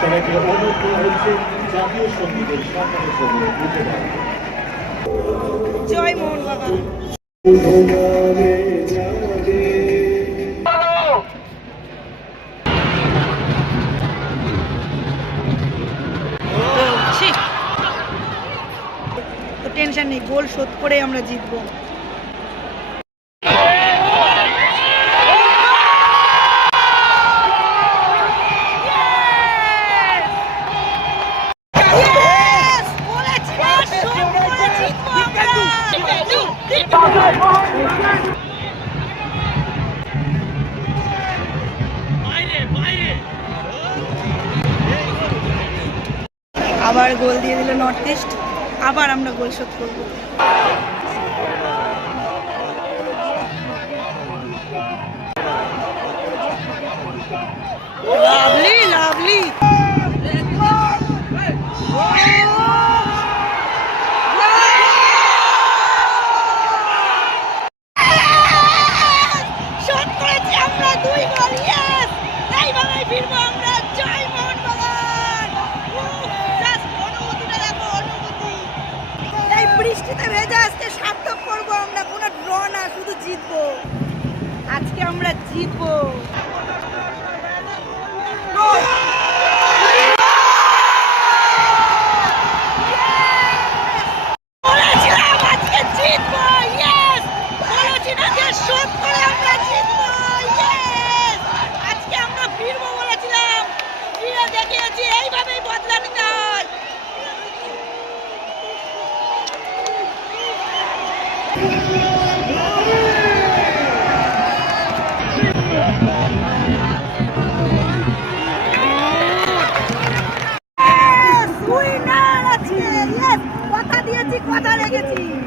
সবাইকে অনুরোধ করা হচ্ছে জাতীয় সঙ্গীতের সরকারের সঙ্গে বুঝে জয় টেনশন নেই, গোল শোধ করে আমরা জিতবো Yes! বলেছিলাম, শোধ করে জিতবো আমরা। আবার গোল দিয়ে দিল নর্থ ইস্ট আবার আমরা গোল শোধ করব। আমরা দুই গোল ইয়েস এইভাবেই ফিরবো আমরা, জয় মোহনবাগান! জাস্ট অনুভূতিটা দেখো, অনুভূতি। এই বৃষ্টিতে ভেজা আজকে সার্থক করব আমরা, কোনো ড্র না, শুধু জিতবো। আজকে আমরা জিতবো বলেছিলাম আজকে জিতবো ইয়েস বলেছি না যে শোধ করে আমরা জিতবো ইয়েস আজকে আমরা ফিরবো বলেছিলাম ফিরে দেখিয়েছি এইভাবেই বদলা নিতে হয় Yes, winner আজকে, yes, কথা দিয়েছি কথা রেখেছি।